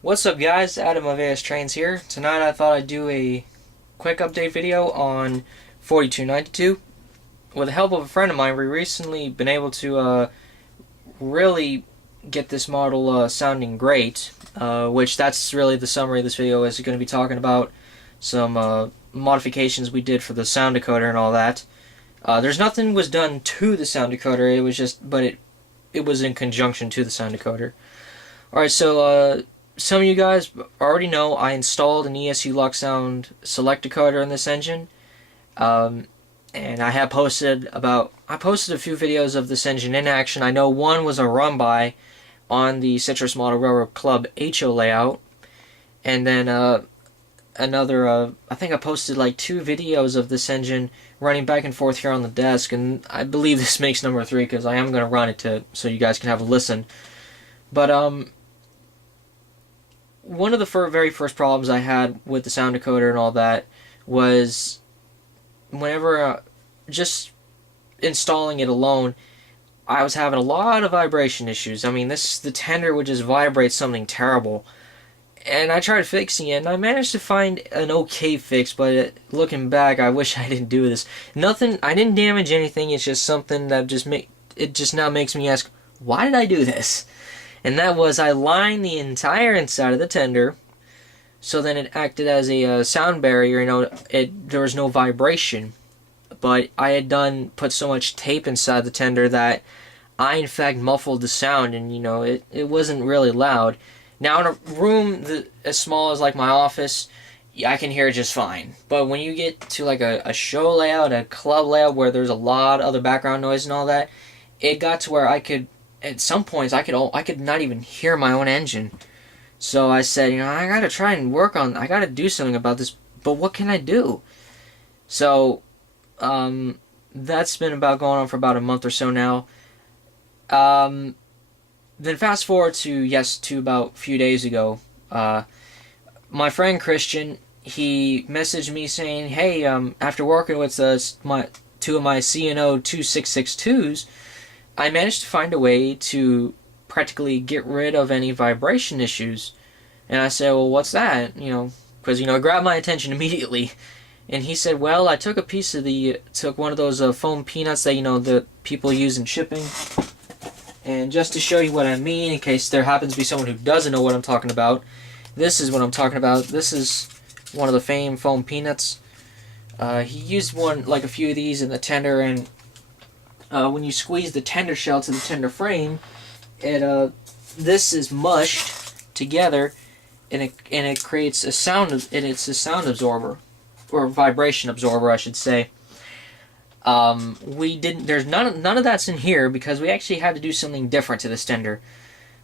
What's up guys, Adam of AS Trains here. Tonight I thought I'd do a quick update video on 4292. With the help of a friend of mine, we recently been able to really get this model sounding great, which that's really the summary of this video is going to be talking about some modifications we did for the sound decoder and all that. There's nothing was done to the sound decoder, it was just, but it was in conjunction to the sound decoder. Alright, so some of you guys already know I installed an ESU Lock Sound select decoder in this engine, and I have posted a few videos of this engine in action. I know one was a run by on the Citrus Model Railroad Club HO layout, and then another I think I posted like 2 videos of this engine running back and forth here on the desk, and I believe this makes number 3 because I am going to run it so you guys can have a listen. But one of the very first problems I had with the sound decoder and all that was whenever just installing it alone, I was having a lot of vibration issues. I mean, the tender would just vibrate something terrible. And I tried fixing it, and I managed to find an okay fix, but looking back, I wish I didn't do this. Nothing, I didn't damage anything, it's just something that it just now makes me ask, why did I do this? And that was I lined the entire inside of the tender, so then it acted as a sound barrier. You know, there was no vibration, but I had put so much tape inside the tender that I in fact muffled the sound, and you know it wasn't really loud. Now in a room as small as like my office, I can hear it just fine. But when you get to like a show layout, a club layout where there's a lot of other background noise and all that, it got to where at some points I could not even hear my own engine. So I said, you know, I gotta try and I gotta do something about this, but what can I do? So, that's been about going on for about a month or so now. Then fast forward to about a few days ago, my friend Christian, he messaged me saying, hey, after working with two of my C&O 2662s, I managed to find a way to practically get rid of any vibration issues. And I said, well, what's that? You know, because, you know, it grabbed my attention immediately. And he said, well, I took one of those foam peanuts that, you know, the people use in shipping. And just to show you what I mean, in case there happens to be someone who doesn't know what I'm talking about, this is what I'm talking about. This is one of the foam peanuts. He used like a few of these in the tender, and when you squeeze the tender shell to the tender frame, this is mushed together, and it creates a sound. And it's a sound absorber, or vibration absorber, I should say. There's none of that's in here because we actually had to do something different to this tender.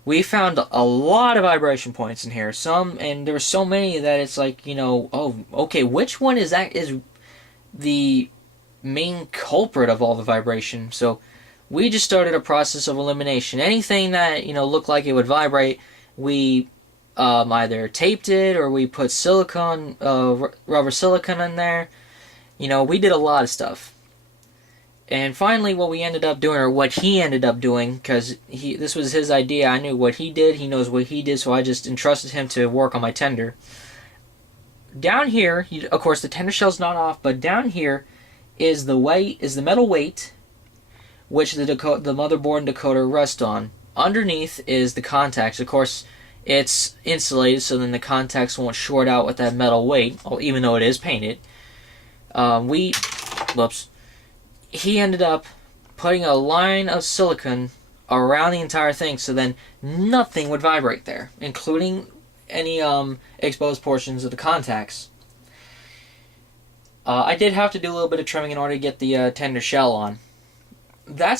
We found a lot of vibration points in here. And there were so many that it's like, you know, oh, okay, which one is the main culprit of all the vibration? So we just started a process of elimination. Anything that, you know, looked like it would vibrate, we either taped it or we put rubber silicone in there. You know, we did a lot of stuff. And finally what we ended up doing, or what he ended up doing, because this was his idea, I knew what he did, he knows what he did, so I just entrusted him to work on my tender. Down here, of course the tender shell's not off, but down here is the metal weight which the motherboard and decoder rest on. Underneath is the contacts. Of course, it's insulated, so then the contacts won't short out with that metal weight, even though it is painted. He ended up putting a line of silicone around the entire thing, so then nothing would vibrate there, including any exposed portions of the contacts. I did have to do a little bit of trimming in order to get the tender shell on. That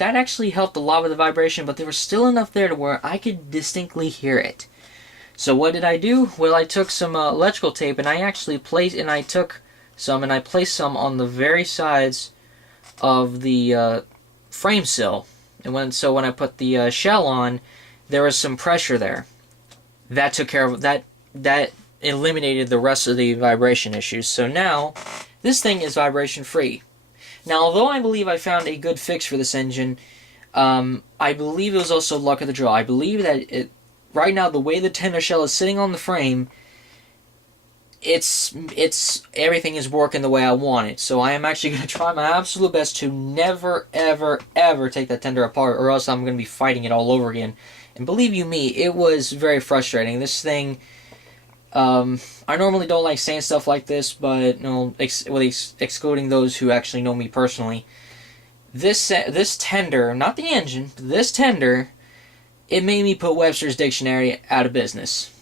actually helped a lot with the vibration, but there was still enough there to where I could distinctly hear it. So what did I do? Well, I took some electrical tape, and I placed some on the very sides of the frame sill. And when I put the shell on, there was some pressure there. That took care of that. That eliminated the rest of the vibration issues. So now this thing is vibration free. Now, although I believe I found a good fix for this engine, I believe it was also luck of the draw. I believe that right now, the way the tender shell is sitting on the frame, it's everything is working the way I want it. So I am actually going to try my absolute best to never, ever, ever take that tender apart, or else I'm going to be fighting it all over again. And believe you me, it was very frustrating. This thing, I normally don't like saying stuff like this, but no, excluding those who actually know me personally. This tender, not the engine, this tender, it made me put Webster's Dictionary out of business.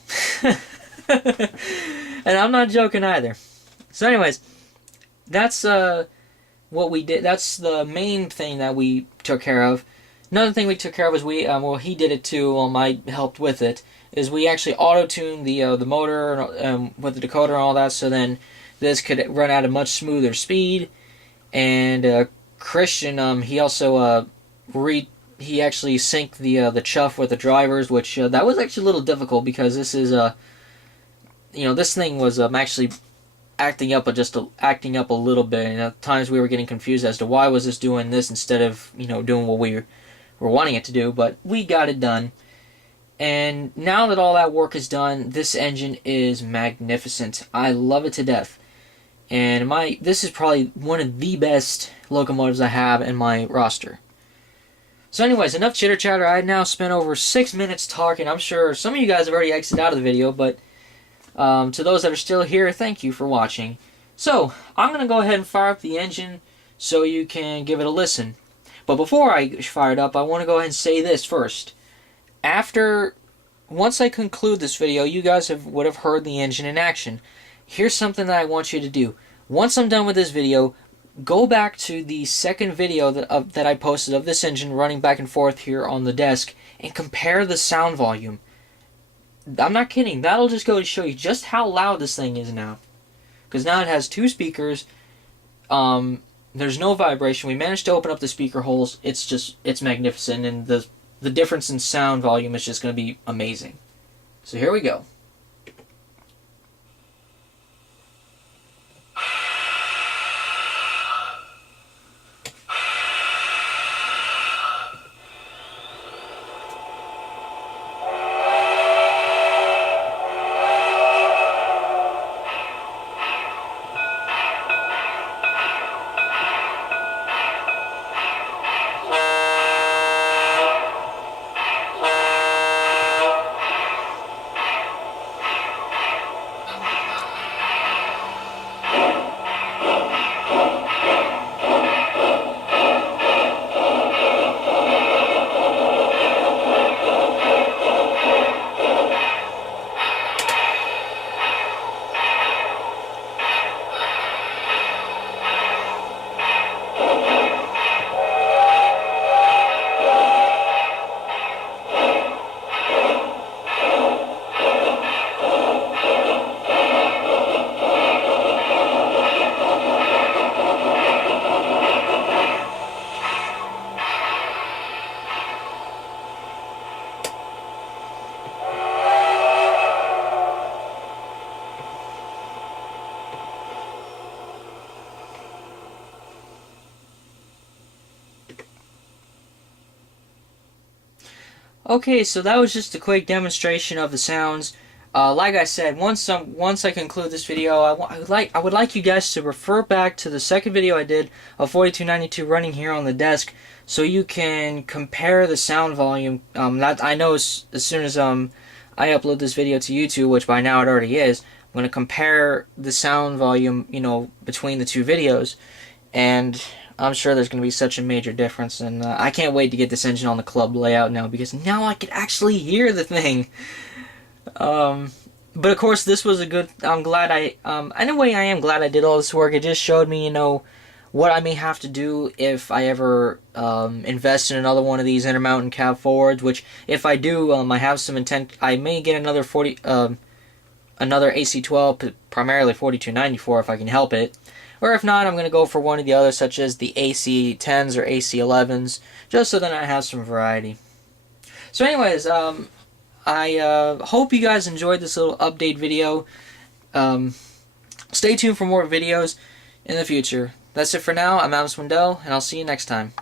And I'm not joking either. So anyways, that's what we did. That's the main thing that we took care of. Another thing we took care of was well, he did it too. I helped with it. Is we actually auto-tuned the motor with the decoder and all that, so then this could run at a much smoother speed. And Christian, he also he actually synced the chuff with the drivers, which that was actually a little difficult because this is this thing was actually acting up a little bit, and at times we were getting confused as to why was this doing this instead of doing what we were wanting it to do. But we got it done, and now that all that work is done, this engine is magnificent. I love it to death, and this is probably one of the best locomotives I have in my roster. So anyways, enough chitter chatter. I now spent over 6 minutes talking. I'm sure some of you guys have already exited out of the video, but to those that are still here, thank you for watching. So, I'm going to go ahead and fire up the engine so you can give it a listen. But before I fire it up, I want to go ahead and say this first. Once I conclude this video, you guys would have heard the engine in action. Here's something that I want you to do. Once I'm done with this video, go back to the second video that I posted of this engine running back and forth here on the desk and compare the sound volume. I'm not kidding. That'll just go to show you just how loud this thing is now. Because now it has 2 speakers. There's no vibration. We managed to open up the speaker holes. It's magnificent. And the difference in sound volume is just going to be amazing. So here we go. Okay, so that was just a quick demonstration of the sounds. Like I said, once I conclude this video, I would like you guys to refer back to the second video I did of 4292 running here on the desk, so you can compare the sound volume. That I know as soon as I upload this video to YouTube, which by now it already is, I'm going to compare the sound volume, between the 2 videos, and I'm sure there's going to be such a major difference, and I can't wait to get this engine on the club layout now, because now I can actually hear the thing. But of course, this was a good, I'm glad in a way I am glad I did all this work. It just showed me, what I may have to do if I ever invest in another one of these InterMountain cab forwards, which if I do, I have some intent, I may get another another AC-12, primarily 4294 if I can help it. Or if not, I'm going to go for one of the others, such as the AC-10s or AC-11s, just so that I have some variety. So anyways, I hope you guys enjoyed this little update video. Stay tuned for more videos in the future. That's it for now. I'm Adam Swindell, and I'll see you next time.